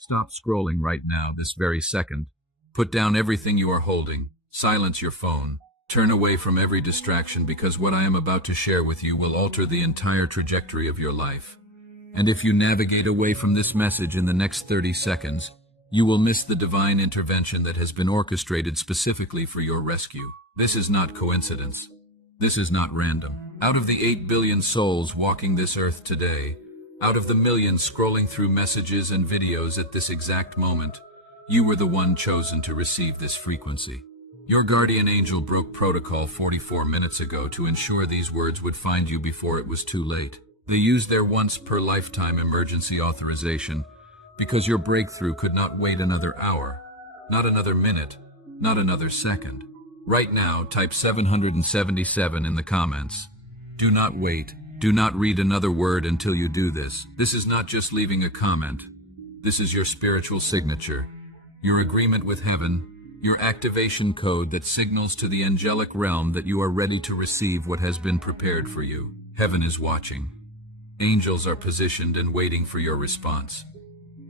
Stop scrolling right now, this very second. Put down everything you are holding. Silence your phone. Turn away from every distraction, because what I am about to share with you will alter the entire trajectory of your life. And if you navigate away from this message in the next 30 seconds, you will miss the divine intervention that has been orchestrated specifically for your rescue. This is not coincidence. This is not random. Out of the 8 billion souls walking this earth today, out of the millions scrolling through messages and videos at this exact moment, you were the one chosen to receive this frequency. Your guardian angel broke protocol 44 minutes ago to ensure these words would find you before it was too late. They used their once-per-lifetime emergency authorization because your breakthrough could not wait another hour, not another minute, not another second. Right now, type 777 in the comments. Do not wait. Do not read another word until you do this. This is not just leaving a comment. This is your spiritual signature, your agreement with heaven, your activation code that signals to the angelic realm that you are ready to receive what has been prepared for you. Heaven is watching. Angels are positioned and waiting for your response.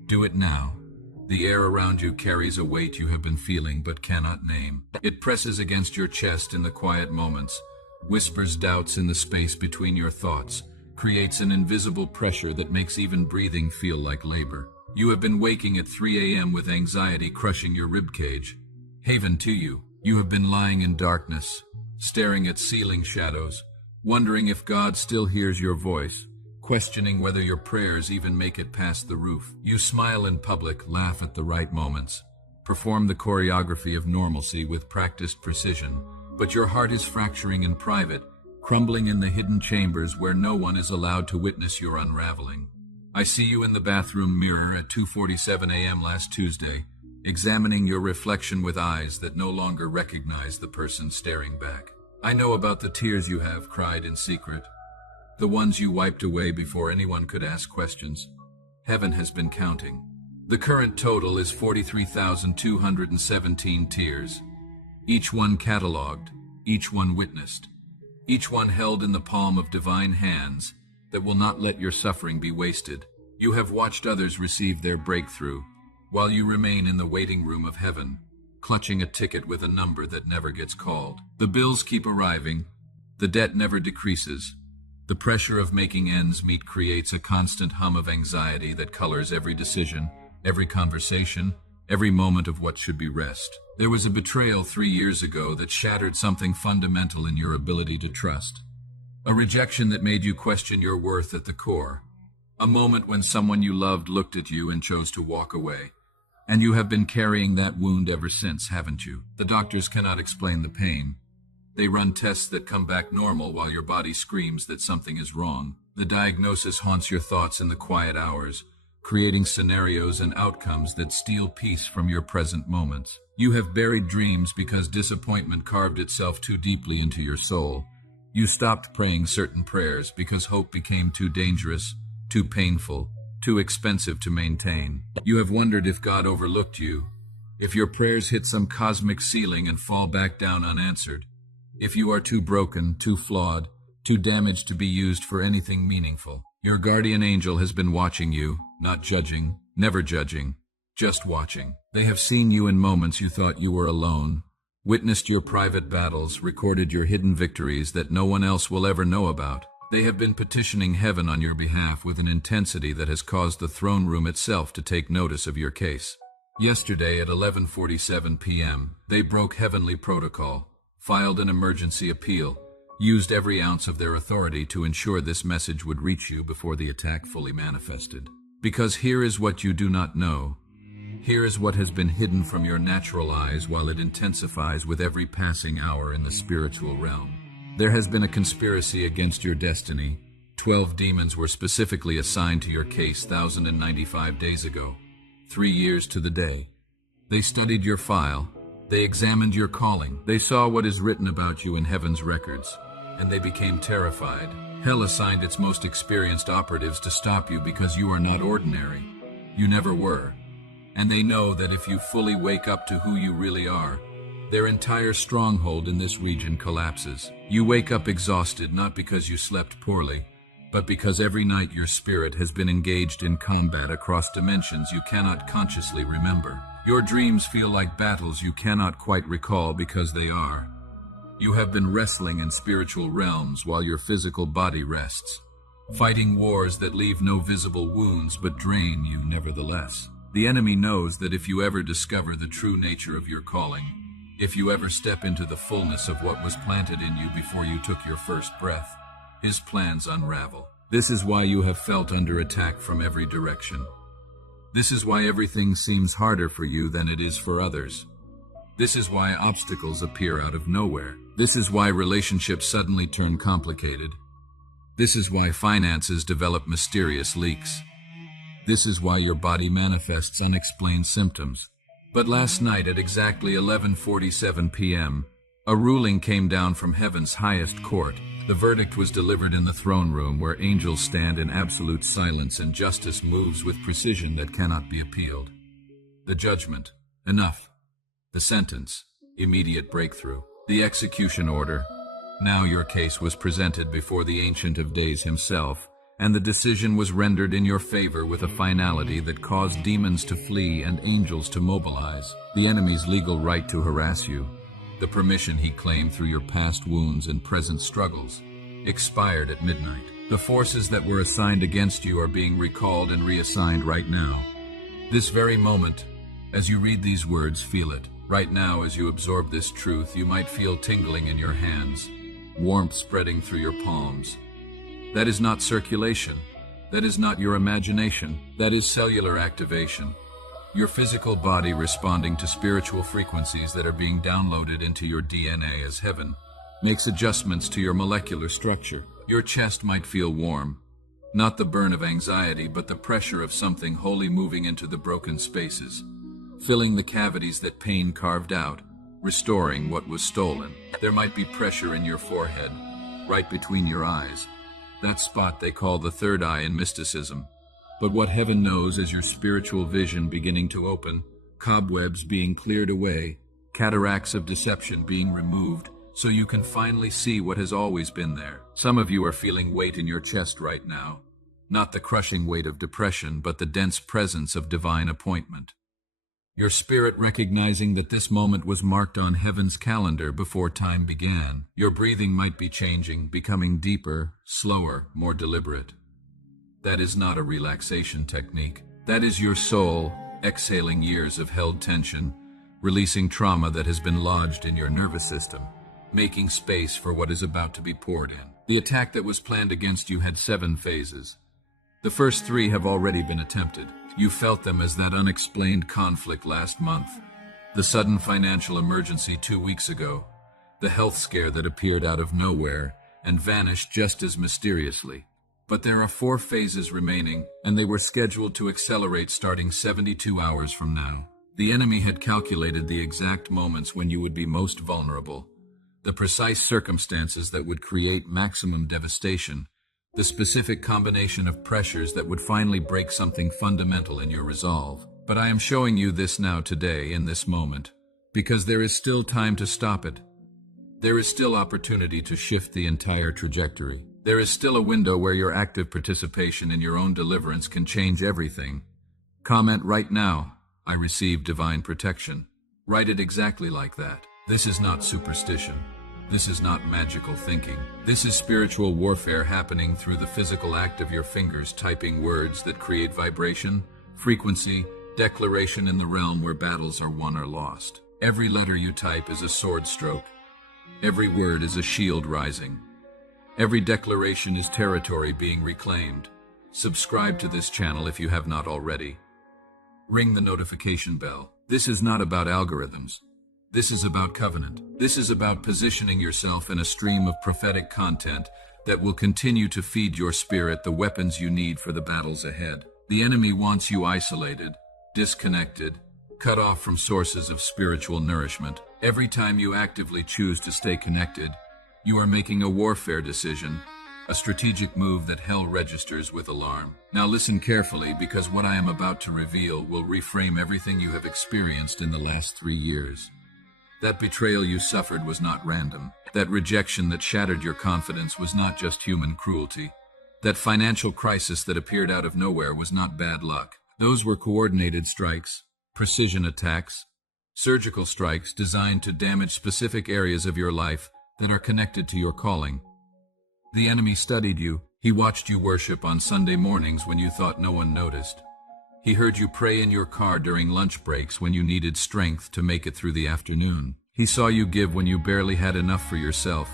Do it now. The air around you carries a weight you have been feeling but cannot name. It presses against your chest in the quiet moments, whispers doubts in the space between your thoughts, creates an invisible pressure that makes even breathing feel like labor. You have been waking at 3 a.m. with anxiety crushing your ribcage. Haven to you. You have been lying in darkness, staring at ceiling shadows, wondering if God still hears your voice, questioning whether your prayers even make it past the roof. You smile in public, laugh at the right moments, perform the choreography of normalcy with practiced precision, but your heart is fracturing in private, crumbling in the hidden chambers where no one is allowed to witness your unraveling. I see you in the bathroom mirror at 2:47 a.m. last Tuesday, examining your reflection with eyes that no longer recognize the person staring back. I know about the tears you have cried in secret, the ones you wiped away before anyone could ask questions. Heaven has been counting. The current total is 43,217 tears, each one cataloged, each one witnessed, each one held in the palm of divine hands that will not let your suffering be wasted. You have watched others receive their breakthrough, while you remain in the waiting room of heaven, clutching a ticket with a number that never gets called. The bills keep arriving, the debt never decreases. The pressure of making ends meet creates a constant hum of anxiety that colors every decision, every conversation, every moment of what should be rest. There was a betrayal 3 years ago that shattered something fundamental in your ability to trust. A rejection that made you question your worth at the core. A moment when someone you loved looked at you and chose to walk away. And you have been carrying that wound ever since, haven't you? The doctors cannot explain the pain. They run tests that come back normal while your body screams that something is wrong. The diagnosis haunts your thoughts in the quiet hours, creating scenarios and outcomes that steal peace from your present moments. You have buried dreams because disappointment carved itself too deeply into your soul. You stopped praying certain prayers because hope became too dangerous, too painful, too expensive to maintain. You have wondered if God overlooked you, if your prayers hit some cosmic ceiling and fall back down unanswered, if you are too broken, too flawed, too damaged to be used for anything meaningful. Your guardian angel has been watching you, not judging, never judging, just watching. They have seen you in moments you thought you were alone, witnessed your private battles, recorded your hidden victories that no one else will ever know about. They have been petitioning heaven on your behalf with an intensity that has caused the throne room itself to take notice of your case. Yesterday at 11:47 p.m., they broke heavenly protocol, filed an emergency appeal, used every ounce of their authority to ensure this message would reach you before the attack fully manifested. Because here is what you do not know. Here is what has been hidden from your natural eyes while it intensifies with every passing hour in the spiritual realm. There has been a conspiracy against your destiny. 12 demons were specifically assigned to your case 1,095 days ago, 3 years to the day. They studied your file. They examined your calling. They saw what is written about you in heaven's records, and they became terrified. Hell assigned its most experienced operatives to stop you because you are not ordinary. You never were. And they know that if you fully wake up to who you really are, their entire stronghold in this region collapses. You wake up exhausted not because you slept poorly, but because every night your spirit has been engaged in combat across dimensions you cannot consciously remember. Your dreams feel like battles you cannot quite recall because they are. You have been wrestling in spiritual realms while your physical body rests, fighting wars that leave no visible wounds but drain you nevertheless. The enemy knows that if you ever discover the true nature of your calling, if you ever step into the fullness of what was planted in you before you took your first breath, his plans unravel. This is why you have felt under attack from every direction. This is why everything seems harder for you than it is for others. This is why obstacles appear out of nowhere. This is why relationships suddenly turn complicated. This is why finances develop mysterious leaks. This is why your body manifests unexplained symptoms. But last night at exactly 11:47 p.m., a ruling came down from heaven's highest court. The verdict was delivered in the throne room where angels stand in absolute silence and justice moves with precision that cannot be appealed. The judgment, enough. The sentence, immediate breakthrough. The execution order. Now your case was presented before the Ancient of Days himself, and the decision was rendered in your favor with a finality that caused demons to flee and angels to mobilize. The enemy's legal right to harass you, the permission he claimed through your past wounds and present struggles, expired at midnight. The forces that were assigned against you are being recalled and reassigned right now. This very moment, as you read these words, feel it. Right now, as you absorb this truth, you might feel tingling in your hands, warmth spreading through your palms. That is not circulation. That is not your imagination. That is cellular activation. Your physical body responding to spiritual frequencies that are being downloaded into your DNA as heaven makes adjustments to your molecular structure. Your chest might feel warm, not the burn of anxiety, but the pressure of something wholly moving into the broken spaces, filling the cavities that pain carved out, restoring what was stolen. There might be pressure in your forehead, right between your eyes, that spot they call the third eye in mysticism. But what heaven knows is your spiritual vision beginning to open, cobwebs being cleared away, cataracts of deception being removed, so you can finally see what has always been there. Some of you are feeling weight in your chest right now, not the crushing weight of depression, but the dense presence of divine appointment. Your spirit recognizing that this moment was marked on heaven's calendar before time began. Your breathing might be changing, becoming deeper, slower, more deliberate. That is not a relaxation technique. That is your soul exhaling years of held tension, releasing trauma that has been lodged in your nervous system, making space for what is about to be poured in. The attack that was planned against you had 7 phases. The first 3 have already been attempted. You felt them as that unexplained conflict last month, the sudden financial emergency 2 weeks ago, the health scare that appeared out of nowhere and vanished just as mysteriously. But there are 4 phases remaining, and they were scheduled to accelerate starting 72 hours from now. The enemy had calculated the exact moments when you would be most vulnerable, the precise circumstances that would create maximum devastation, the specific combination of pressures that would finally break something fundamental in your resolve. But I am showing you this now today, in this moment, because there is still time to stop it. There is still opportunity to shift the entire trajectory. There is still a window where your active participation in your own deliverance can change everything. Comment right now, I receive divine protection. Write it exactly like that. This is not superstition. This is not magical thinking. This is spiritual warfare happening through the physical act of your fingers typing words that create vibration, frequency, declaration in the realm where battles are won or lost. Every letter you type is a sword stroke. Every word is a shield rising. Every declaration is territory being reclaimed. Subscribe to this channel if you have not already. Ring the notification bell. This is not about algorithms. This is about covenant. This is about positioning yourself in a stream of prophetic content that will continue to feed your spirit the weapons you need for the battles ahead. The enemy wants you isolated, disconnected, cut off from sources of spiritual nourishment. Every time you actively choose to stay connected, you are making a warfare decision, a strategic move that hell registers with alarm. Now listen carefully, because what I am about to reveal will reframe everything you have experienced in the last 3 years. That betrayal you suffered was not random. That rejection that shattered your confidence was not just human cruelty. That financial crisis that appeared out of nowhere was not bad luck. Those were coordinated strikes, precision attacks, surgical strikes designed to damage specific areas of your life that are connected to your calling. The enemy studied you. He watched you worship on Sunday mornings when you thought no one noticed. He heard you pray in your car during lunch breaks when you needed strength to make it through the afternoon. He saw you give when you barely had enough for yourself,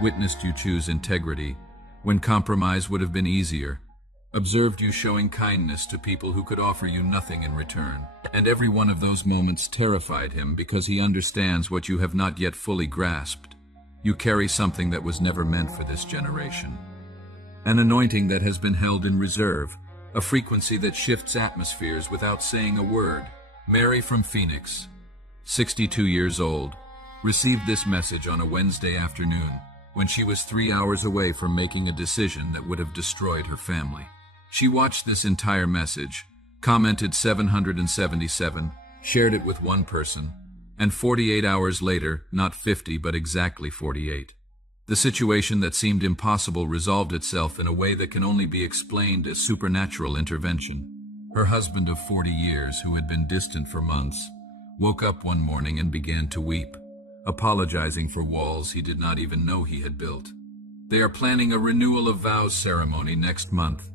witnessed you choose integrity when compromise would have been easier, observed you showing kindness to people who could offer you nothing in return. And every one of those moments terrified him because he understands what you have not yet fully grasped. You carry something that was never meant for this generation. An anointing that has been held in reserve, a frequency that shifts atmospheres without saying a word. Mary from Phoenix, 62 years old, received this message on a Wednesday afternoon when she was 3 hours away from making a decision that would have destroyed her family. She watched this entire message, commented 777, shared it with one person, and 48 hours later, not 50 but exactly 48. The situation that seemed impossible resolved itself in a way that can only be explained as supernatural intervention. Her husband of 40 years, who had been distant for months, woke up one morning and began to weep, apologizing for walls he did not even know he had built. They are planning a renewal of vows ceremony next month.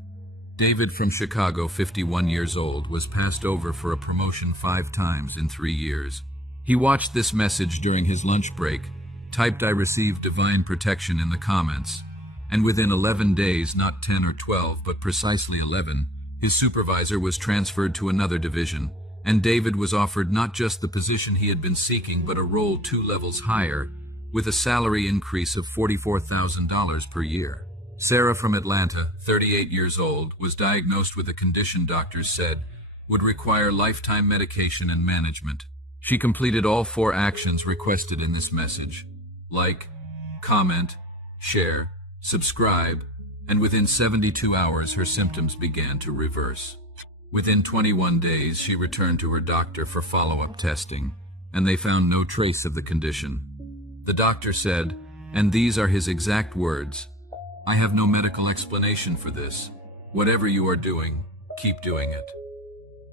David from Chicago, 51 years old, was passed over for a promotion 5 times in 3 years. He watched this message during his lunch break, typed "I received divine protection" in the comments, and within 11 days, not 10 or 12, but precisely 11, his supervisor was transferred to another division, and David was offered not just the position he had been seeking, but a role 2 levels higher, with a salary increase of $44,000 per year. Sarah from Atlanta, 38 years old, was diagnosed with a condition doctors said would require lifetime medication and management. She completed all 4 actions requested in this message: like, comment, share, subscribe, and within 72 hours her symptoms began to reverse. Within 21 days she returned to her doctor for follow-up testing, and they found no trace of the condition. The doctor said, and these are his exact words, "I have no medical explanation for this. Whatever you are doing, keep doing it."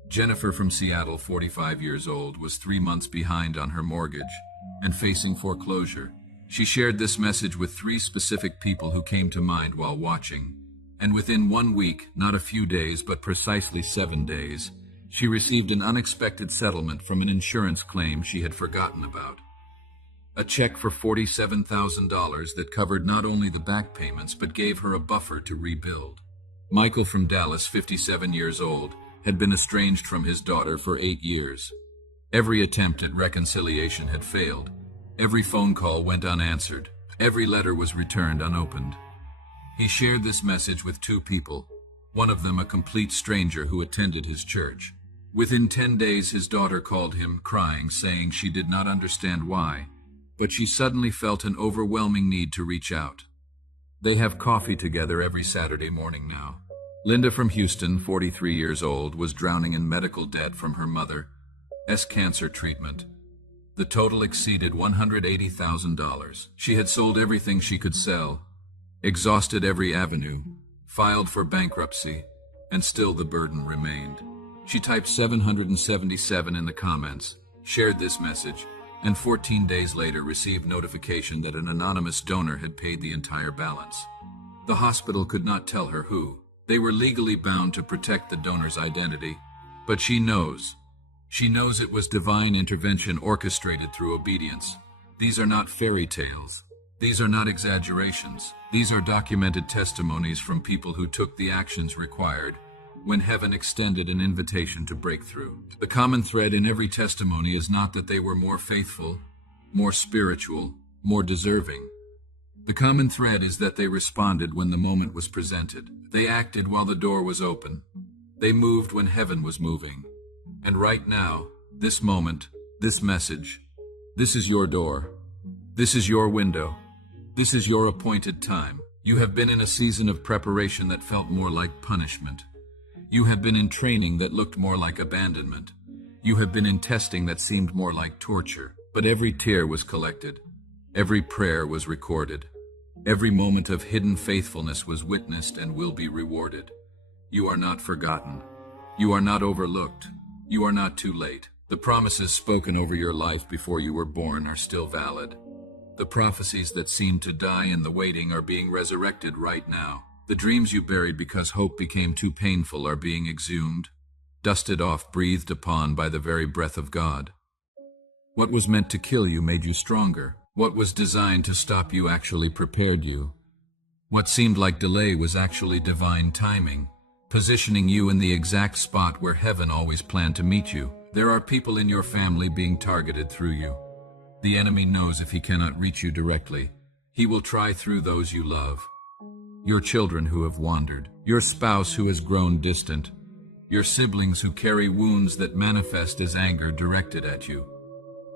Jennifer from Seattle, 45 years old, was 3 months behind on her mortgage and facing foreclosure. She shared this message with 3 specific people who came to mind while watching, and within 1 week, not a few days, but precisely 7 days, she received an unexpected settlement from an insurance claim she had forgotten about. A check for $47,000 that covered not only the back payments but gave her a buffer to rebuild. Michael from Dallas, 57 years old, had been estranged from his daughter for 8 years. Every attempt at reconciliation had failed. Every phone call went unanswered. Every letter was returned unopened. He shared this message with 2 people, one of them a complete stranger who attended his church. Within 10 days his daughter called him, crying, saying she did not understand why, but she suddenly felt an overwhelming need to reach out. They have coffee together every Saturday morning now. Linda from Houston, 43 years old, was drowning in medical debt from her mother's cancer treatment. The total exceeded $180,000. She had sold everything she could sell, exhausted every avenue, filed for bankruptcy, and still the burden remained. She typed 777 in the comments, shared this message, and 14 days later received notification that an anonymous donor had paid the entire balance. The hospital could not tell her who. They were legally bound to protect the donor's identity, but she knows. She knows it was divine intervention orchestrated through obedience. These are not fairy tales. These are not exaggerations. These are documented testimonies from people who took the actions required when heaven extended an invitation to breakthrough. The common thread in every testimony is not that they were more faithful, more spiritual, more deserving. The common thread is that they responded when the moment was presented. They acted while the door was open. They moved when heaven was moving. And right now, this moment, this message, this is your door. This is your window. This is your appointed time. You have been in a season of preparation that felt more like punishment. You have been in training that looked more like abandonment. You have been in testing that seemed more like torture. But every tear was collected. Every prayer was recorded. Every moment of hidden faithfulness was witnessed and will be rewarded. You are not forgotten. You are not overlooked. You are not too late. The promises spoken over your life before you were born are still valid. The prophecies that seemed to die in the waiting are being resurrected right now. The dreams you buried because hope became too painful are being exhumed, dusted off, breathed upon by the very breath of God. What was meant to kill you made you stronger. What was designed to stop you actually prepared you. What seemed like delay was actually divine timing, positioning you in the exact spot where heaven always planned to meet you. There are people in your family being targeted through you. The enemy knows if he cannot reach you directly, he will try through those you love. Your children who have wandered, your spouse who has grown distant, your siblings who carry wounds that manifest as anger directed at you.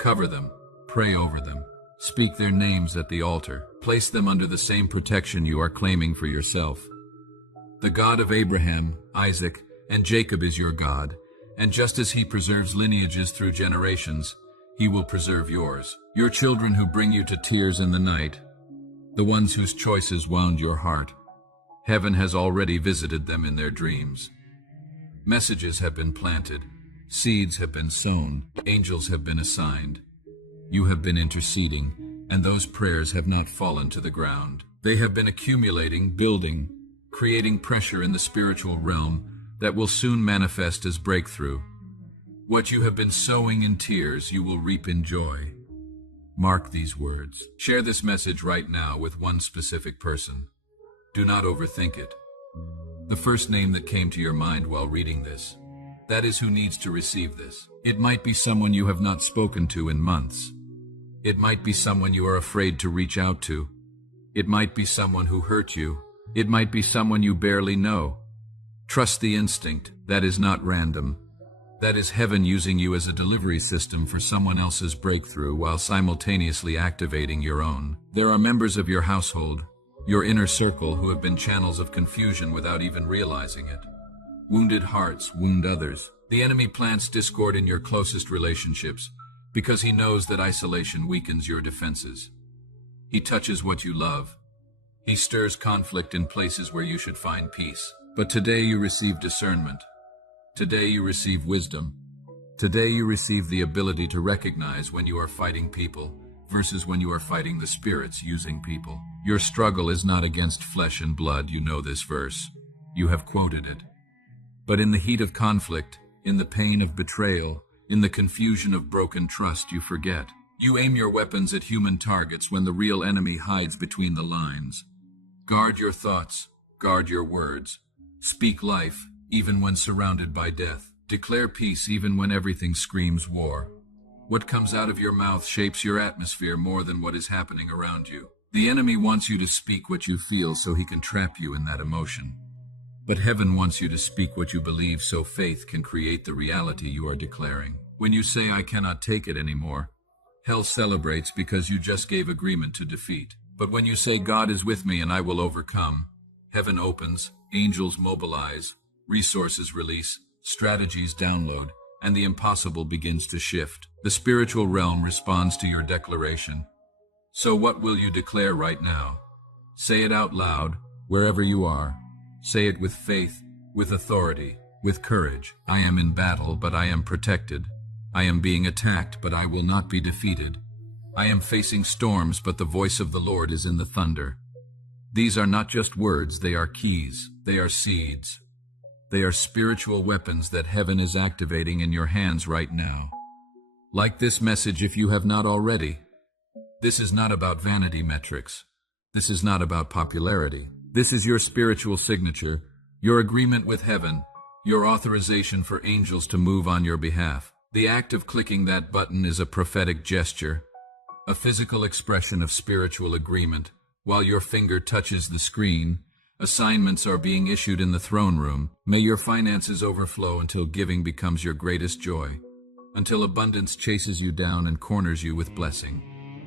Cover them, pray over them, speak their names at the altar, place them under the same protection you are claiming for yourself. The God of Abraham, Isaac, and Jacob is your God, and just as he preserves lineages through generations, he will preserve yours. Your children who bring you to tears in the night, the ones whose choices wound your heart, heaven has already visited them in their dreams. Messages have been planted, seeds have been sown, angels have been assigned. You have been interceding, and those prayers have not fallen to the ground. They have been accumulating, building, creating pressure in the spiritual realm that will soon manifest as breakthrough. What you have been sowing in tears, you will reap in joy. Mark these words. Share this message right now with one specific person. Do not overthink it. The first name that came to your mind while reading this, that is who needs to receive this. It might be someone you have not spoken to in months. It might be someone you are afraid to reach out to. It might be someone who hurt you. It might be someone you barely know. Trust the instinct. That is not random. That is heaven using you as a delivery system for someone else's breakthrough while simultaneously activating your own. There are members of your household, your inner circle, who have been channels of confusion without even realizing it. Wounded hearts wound others. The enemy plants discord in your closest relationships because he knows that isolation weakens your defenses. He touches what you love. He stirs conflict in places where you should find peace. But today you receive discernment. Today you receive wisdom. Today you receive the ability to recognize when you are fighting people versus when you are fighting the spirits using people. Your struggle is not against flesh and blood. You know this verse. You have quoted it. But in the heat of conflict, in the pain of betrayal, in the confusion of broken trust, you forget. You aim your weapons at human targets when the real enemy hides between the lines. Guard your thoughts. Guard your words. Speak life, even when surrounded by death. Declare peace even when everything screams war. What comes out of your mouth shapes your atmosphere more than what is happening around you. The enemy wants you to speak what you feel so he can trap you in that emotion. But heaven wants you to speak what you believe so faith can create the reality you are declaring. When you say, "I cannot take it anymore," hell celebrates because you just gave agreement to defeat. But when you say, "God is with me and I will overcome," heaven opens, angels mobilize, resources release, strategies download, and the impossible begins to shift. The spiritual realm responds to your declaration. So what will you declare right now? Say it out loud, wherever you are. Say it with faith, with authority, with courage. I am in battle, but I am protected. I am being attacked, but I will not be defeated. I am facing storms, but the voice of the Lord is in the thunder. These are not just words, they are keys. They are seeds. They are spiritual weapons that heaven is activating in your hands right now. Like this message if you have not already. This is not about vanity metrics. This is not about popularity. This is your spiritual signature, your agreement with heaven, your authorization for angels to move on your behalf. The act of clicking that button is a prophetic gesture, a physical expression of spiritual agreement. While your finger touches the screen, assignments are being issued in the throne room. May your finances overflow until giving becomes your greatest joy, until abundance chases you down and corners you with blessing,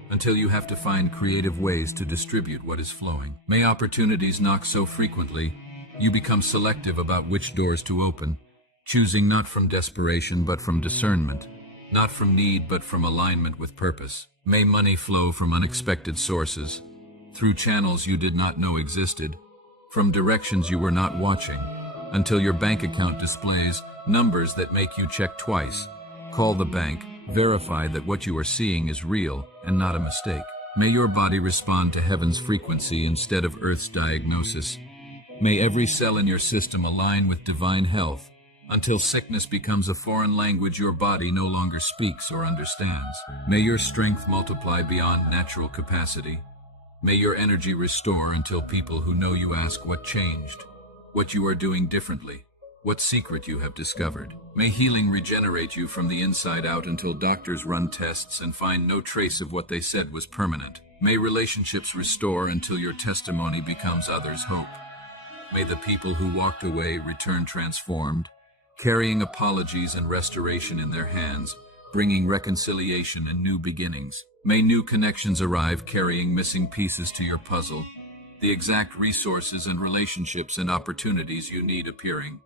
until you have to find creative ways to distribute what is flowing. May opportunities knock so frequently, you become selective about which doors to open, choosing not from desperation but from discernment, not from need but from alignment with purpose. May money flow from unexpected sources, through channels you did not know existed, from directions you were not watching, until your bank account displays numbers that make you check twice. Call the bank, verify that what you are seeing is real and not a mistake. May your body respond to heaven's frequency instead of Earth's diagnosis. May every cell in your system align with divine health, until sickness becomes a foreign language your body no longer speaks or understands. May your strength multiply beyond natural capacity. May your energy restore until people who know you ask what changed, what you are doing differently, what secret you have discovered. May healing regenerate you from the inside out until doctors run tests and find no trace of what they said was permanent. May relationships restore until your testimony becomes others' hope. May the people who walked away return transformed, carrying apologies and restoration in their hands, bringing reconciliation and new beginnings. May new connections arrive carrying missing pieces to your puzzle, the exact resources and relationships and opportunities you need appearing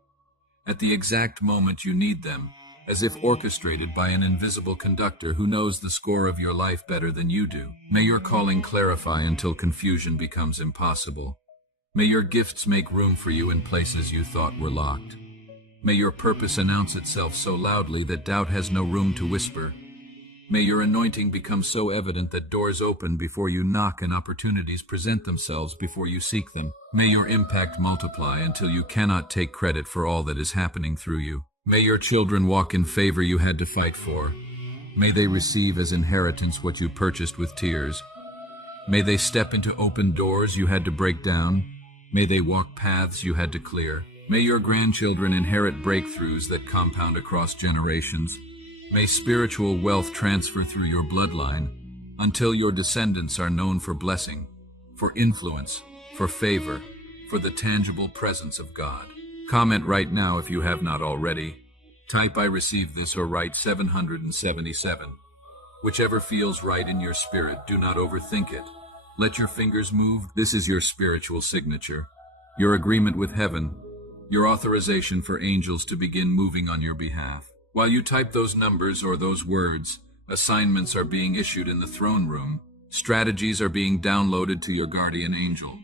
at the exact moment you need them, as if orchestrated by an invisible conductor who knows the score of your life better than you do. May your calling clarify until confusion becomes impossible. May your gifts make room for you in places you thought were locked. May your purpose announce itself so loudly that doubt has no room to whisper. May your anointing become so evident that doors open before you knock and opportunities present themselves before you seek them. May your impact multiply until you cannot take credit for all that is happening through you. May your children walk in favor you had to fight for. May they receive as inheritance what you purchased with tears. May they step into open doors you had to break down. May they walk paths you had to clear. May your grandchildren inherit breakthroughs that compound across generations. May spiritual wealth transfer through your bloodline until your descendants are known for blessing, for influence, for favor, for the tangible presence of God. Comment right now if you have not already. Type "I receive this" or write 777. Whichever feels right in your spirit, do not overthink it. Let your fingers move. This is your spiritual signature, your agreement with heaven, your authorization for angels to begin moving on your behalf. While you type those numbers or those words, assignments are being issued in the throne room. Strategies are being downloaded to your guardian angel.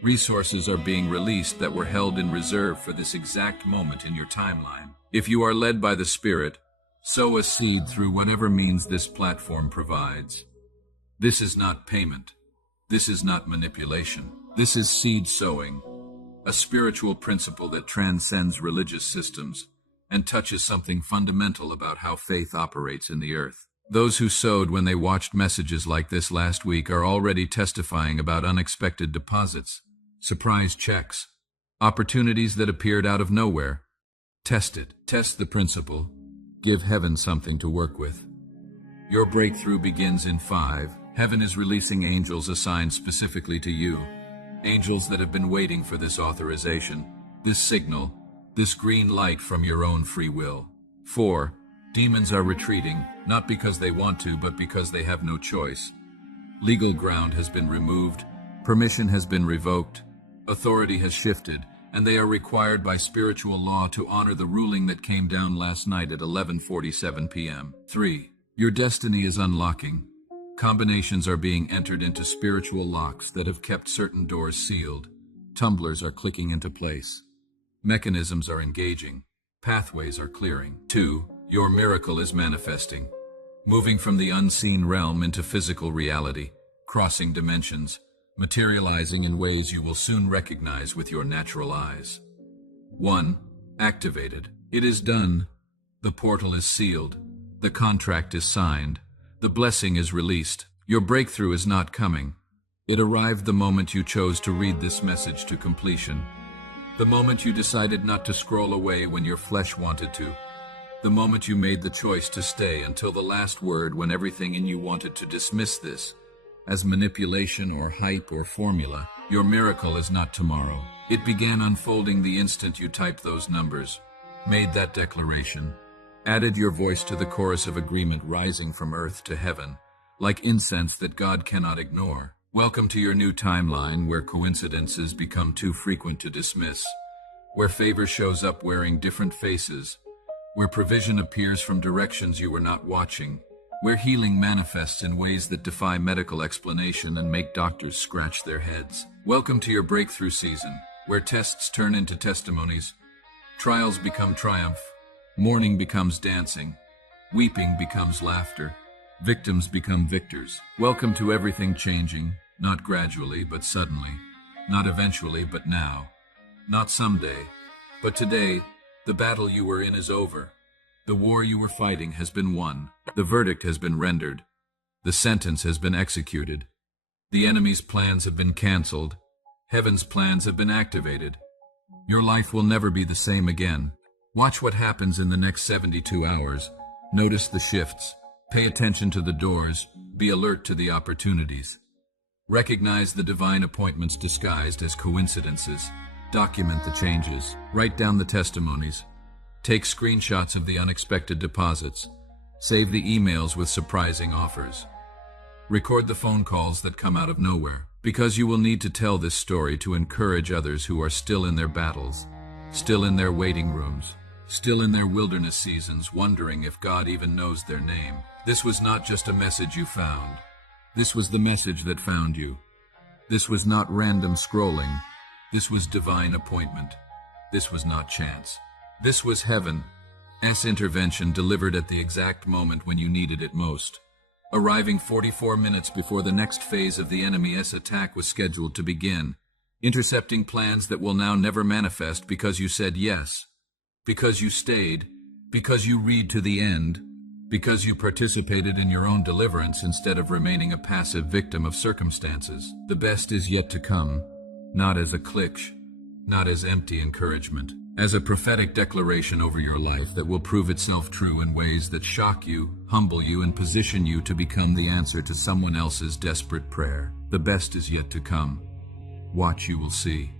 Resources are being released that were held in reserve for this exact moment in your timeline. If you are led by the Spirit, sow a seed through whatever means this platform provides. This is not payment. This is not manipulation. This is seed sowing, a spiritual principle that transcends religious systems and touches something fundamental about how faith operates in the earth. Those who sowed when they watched messages like this last week are already testifying about unexpected deposits, surprise checks, opportunities that appeared out of nowhere. Test it. Test the principle. Give heaven something to work with. Your breakthrough begins in 5. Heaven is releasing angels assigned specifically to you. Angels that have been waiting for this authorization, this signal, this green light from your own free will. 4. Demons are retreating, not because they want to, but because they have no choice. Legal ground has been removed, permission has been revoked, authority has shifted, and they are required by spiritual law to honor the ruling that came down last night at 11:47 p.m. 3. Your destiny is unlocking. Combinations are being entered into spiritual locks that have kept certain doors sealed. Tumblers are clicking into place. Mechanisms are engaging. Pathways are clearing. 2. Your miracle is manifesting. Moving from the unseen realm into physical reality, crossing dimensions, materializing in ways you will soon recognize with your natural eyes. 1. Activated. It is done. The portal is sealed. The contract is signed. The blessing is released. Your breakthrough is not coming. It arrived the moment you chose to read this message to completion. The moment you decided not to scroll away when your flesh wanted to. The moment you made the choice to stay until the last word when everything in you wanted to dismiss this as manipulation or hype or formula. Your miracle is not tomorrow. It began unfolding the instant you typed those numbers, made that declaration, added your voice to the chorus of agreement rising from earth to heaven, like incense that God cannot ignore. Welcome to your new timeline where coincidences become too frequent to dismiss, where favor shows up wearing different faces, where provision appears from directions you were not watching, where healing manifests in ways that defy medical explanation and make doctors scratch their heads. Welcome to your breakthrough season, where tests turn into testimonies, trials become triumph, mourning becomes dancing, weeping becomes laughter, victims become victors. Welcome to everything changing, not gradually but suddenly, not eventually but now, not someday, but today. The battle you were in is over. The war you were fighting has been won. The verdict has been rendered. The sentence has been executed. The enemy's plans have been canceled. Heaven's plans have been activated. Your life will never be the same again. Watch what happens in the next 72 hours. Notice the shifts. Pay attention to the doors. Be alert to the opportunities. Recognize the divine appointments disguised as coincidences. Document the changes. Write down the testimonies. Take screenshots of the unexpected deposits. Save the emails with surprising offers. Record the phone calls that come out of nowhere, because you will need to tell this story to encourage others who are still in their battles, still in their waiting rooms, still in their wilderness seasons, wondering if God even knows their name. This was not just a message you found. This was the message that found you. This was not random scrolling. This was divine appointment. This was not chance. This was heaven's intervention delivered at the exact moment when you needed it most. Arriving 44 minutes before the next phase of the enemy's attack was scheduled to begin, intercepting plans that will now never manifest because you said yes, because you stayed, because you read to the end, because you participated in your own deliverance instead of remaining a passive victim of circumstances. The best is yet to come. Not as a cliché, not as empty encouragement, as a prophetic declaration over your life that will prove itself true in ways that shock you, humble you, and position you to become the answer to someone else's desperate prayer. The best is yet to come. Watch, you will see.